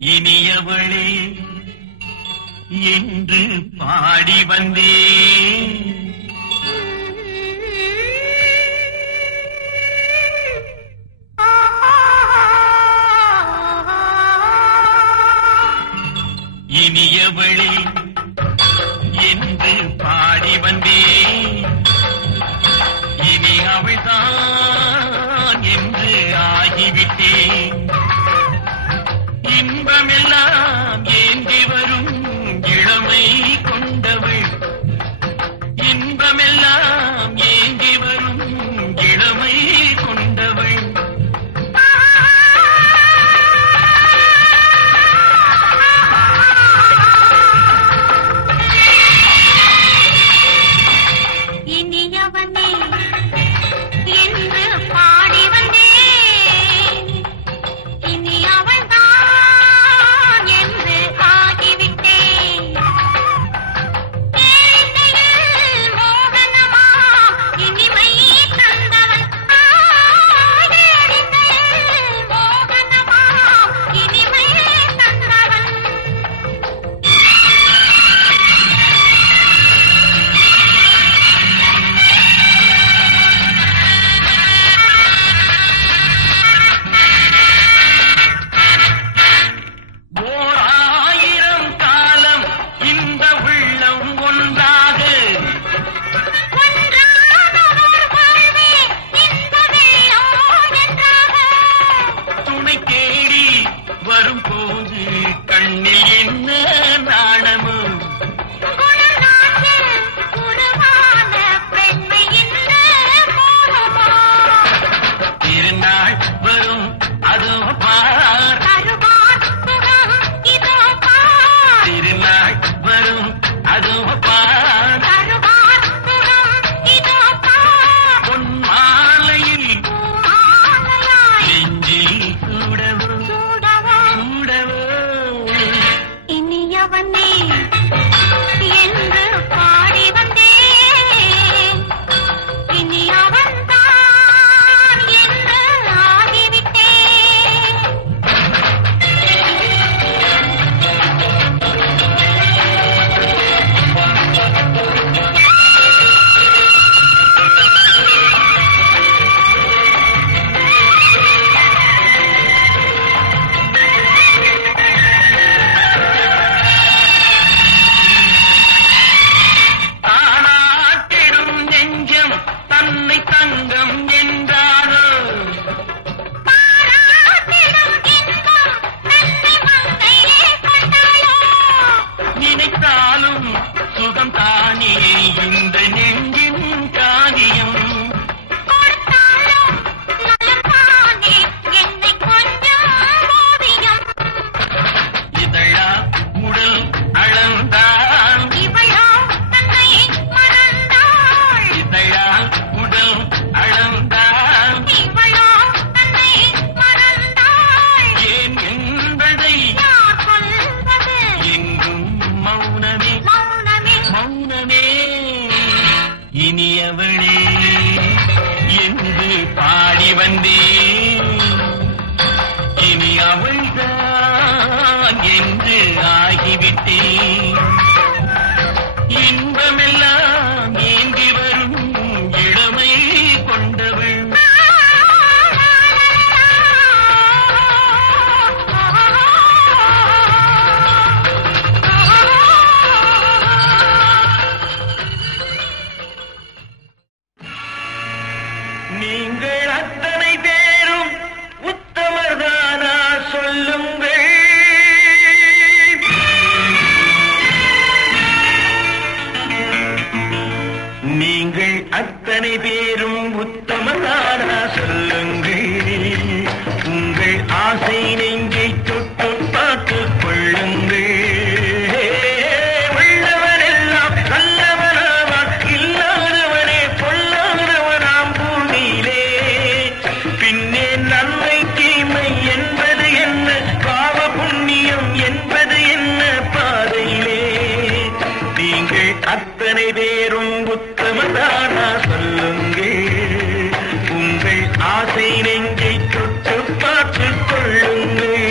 இனியவளே என்று பாடி வந்தேன். இனியவளே என்று பாடி வந்தேன். இனி அவள்தான் என்று ஆகிவிட்டேன். இன்பமெல்லாம் ஏந்தி வரும் இளமை கொண்டவள். இன்பமெல்லாம் ஏந்தி வரும் இளமை கொண்டவள். இனியவனே என்று பாடி வந்தேன். இனி அவள்தான் என்று ஆகிவிட்டேன். கேளிக்கையில் மோகனமா இனிமை தந்தவள். கேளிக்கையில் மோகனமா இனிமை தந்தவள். ஓர் ஆயிரம் காலம் இந்த உள்ளம் ஒன்றாக ஒன்றானவர் வாழ்வே இந்த வெள்ளம் என்றாக. துணை தேடி வரும்போது கண்ணில் என்ன நாணமோ. குணநாட்டில் உருவான பெண்மை இந்த மோகமோ. திருநாள் வரும் அதோ பார். தருவார் சுகம் இதோ பார். திருநாள் வரும் அதோ பார். தருவார் சுகம் இதோ பார். பொன் மாலையில் பூமாலையாய் நெஞ்சில் சூடவோ சூடவோ. சூடவோ. இனியவனே என்று பாடி வந்தேன். இனி அவன்தான் என்று ஆகிவிட்டேன். தானாட்டிடும் நெஞ்சம் தன்னை தங்கம் என்றாரோ. பாராட்டிடும் இன்பம் தன்னை மங்கையே கொண்டாளோ. நினைத்தாலும் சுகம் தானே இந்த நெஞ்சின் காரியம். கொடுத்தாலும் நலம்தானே என்னை கொஞ்சம் ஓவியம். இதழா உடல் அளந்தான். இவளோ தன்னை மறந்தாள். இதழா உடல் அளந்தான். இவளோ தன்னை மறந்தாள். ஏன் என்பதை யார் சொல்வது எங்கும் மௌனமே மௌனமே. மௌனமே. இனியவளே என்று பாடி வந்தேன். இனி அவள்தான் என்று ஆகிவிட்டேன். இன்பமெல்லாம் ஏந்தி வரும் இளமை கொண்டவள். நீங்கள் அத்தனை பேரும் உத்தமர்தானா சொல்லுங்கள். நீங்கள் அத்தனை பேரும் உத்தமர்தானா சொல்லுங்கள். உங்கள் ஆசை நெஞ்சை தொட்டு பார்த்துக் கொள்ளுங்கள். உள்ளவரெல்லாம் நல்லவனாவான், இல்லாதவனே பொல்லாதவனாம் பூமியிலே. பின்னே நன்மை தீமை என்பது என்ன, பாவ புண்ணியம் என்பது என்ன பாதையிலே. நீங்கள் அத்தனை பேரும் உத்தமதானா சொல்லுங்கள். உங்கள் ஆசை நெஞ்சை தொட்டு பார்த்துக் கொள்ளுங்கள்.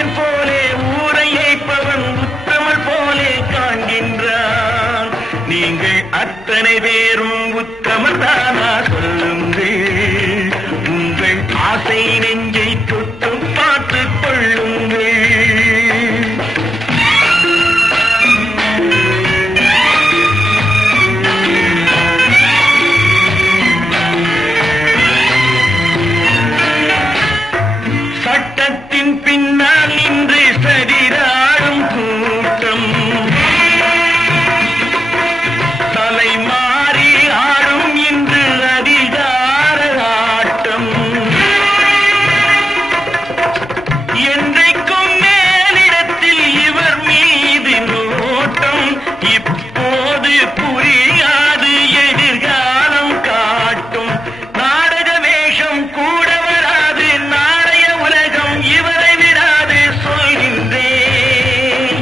சூரியன் போலே ஊரை ஏய்ப்பவன் உத்தமல் போலே காண்கின்றான். நீங்கள் அத்தனை பேரும் உத்தமர் தானா சொல்லுங்கள். உங்கள் ஆசை நெஞ்சை தொட்டு பார்த்துக் கொள்ளுங்கள். சட்டத்தின் பின்னால் நின்று சதிராடும் கூட்டம், தலை மாறி ஆடும் இன்று அதிகார ஆட்டம். என்றைக்கும் மேலிடத்தில் இவர் மீது நோட்டம். இப்போது புரியாது எதிர்காலம் காட்டும். நாடக வேஷம் கூட வராது, நாளைய உலகம் இவரை விடாது சொல்கின்றேன்.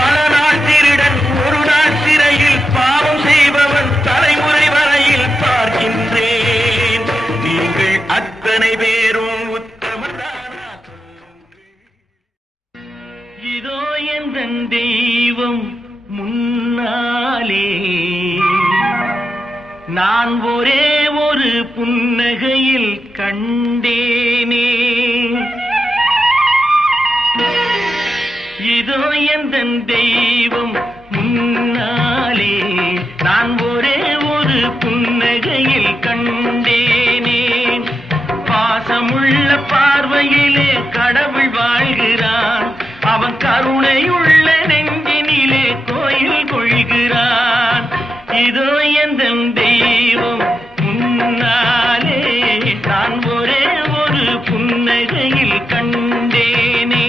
பல நாள் திருடன் ஒரு நாள் சிறையில், பாவம் செய்பவன் தலைமுறை வரையில் பார்க்கின்றேன். நீங்கள் அத்தனை பேரும் உத்தமதானா சொல்லுங்கள். இதோ எந்தன் தெய்வம் முன்னாலே, நான் ஒரே ஒரு புன்னகையில் கண்டேனே. இதோ எந்தன் தெய்வம் முன்னாலே, நான் ஒரே ஒரு புன்னகையில் கண்டேனே. பாசமுள்ள பார்வையிலே கடவுள் வாழ்கிறான். அவன் கருணையுள்ள நெஞ்சினிலே கோயில் கொள்கிறான். இதோ எந்தன் தெய்வம் முன்னாலே, நான் ஒரே ஒரு புன்னகையில் கண்டேனே.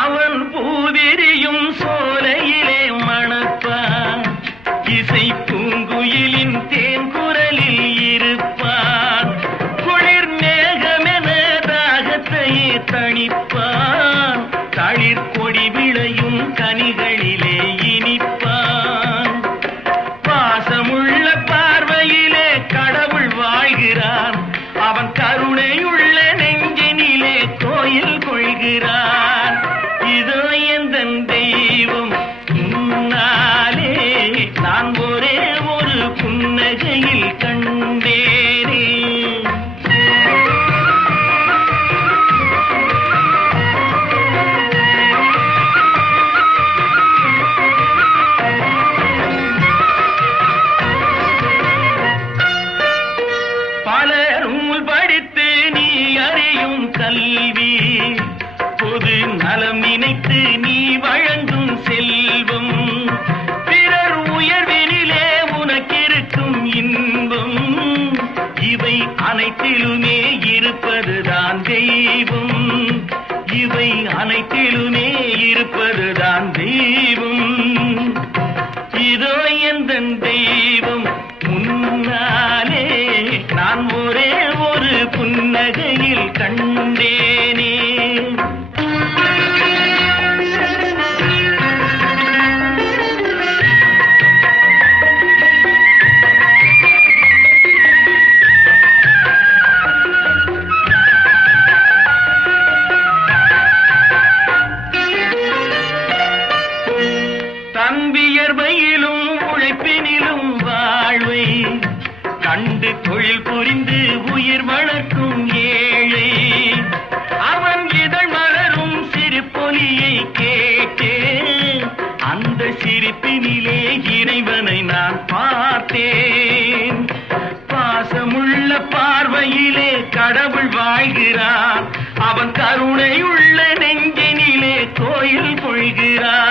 அவன் பூவிரியும் சோலையிலே மணப்பான். இசை பூங்குயிலின் தேன்குரலில் இருப்பான். குளிர் மேகமென தாகத்தையே தணிப்பான். தளிர் கொடி விளையும் கனிகளிலே இனிப்பான். பாசமுள்ள பார்வையிலே கடவுள் வாழ்கிறான். அவன் கருணையுள்ள நெஞ்சினிலே கோயில் கொள்கிறான். இதோ எந்தன் தெய்வம் முன்னாலே, நான் ஒரே ஒரு புன்னகையில் கண்டேனே. பல நூல் படித்து நீ அறியும் கல்வி, பொது நலம் நினைத்து நீ வழங்கும் செல்வம், பிறர் உயர்வினிலே உனக்கிருக்கும் இன்பம், இவை அனைத்திலுமே இருப்பதுதான் தெய்வம். இவை அனைத்திலுமே இருப்பதுதான் தெய்வம். இதோ எந்தன் தெய்வம் முன்னாலே, நான் ஒரே ஒரு புன்னகையில் கண்டேனே. தன்வியர்வையிலும் உழைப்பினிலும் வாழ்வை கண்டு தொழில் புரிந்து உயிர் வளர்க்கும் ஏழை, அவன் இதழ் மலரும் சிரிப்பொலியை கேட்டேன். அந்த சிரிப்பினிலே இறைவனை நான் பார்த்தேன். பாசமுள்ள பார்வையிலே கடவுள் வாழ்கிறான். அவன் கருணையுள்ள நெஞ்சினிலே கோயில் கொள்கிறான்.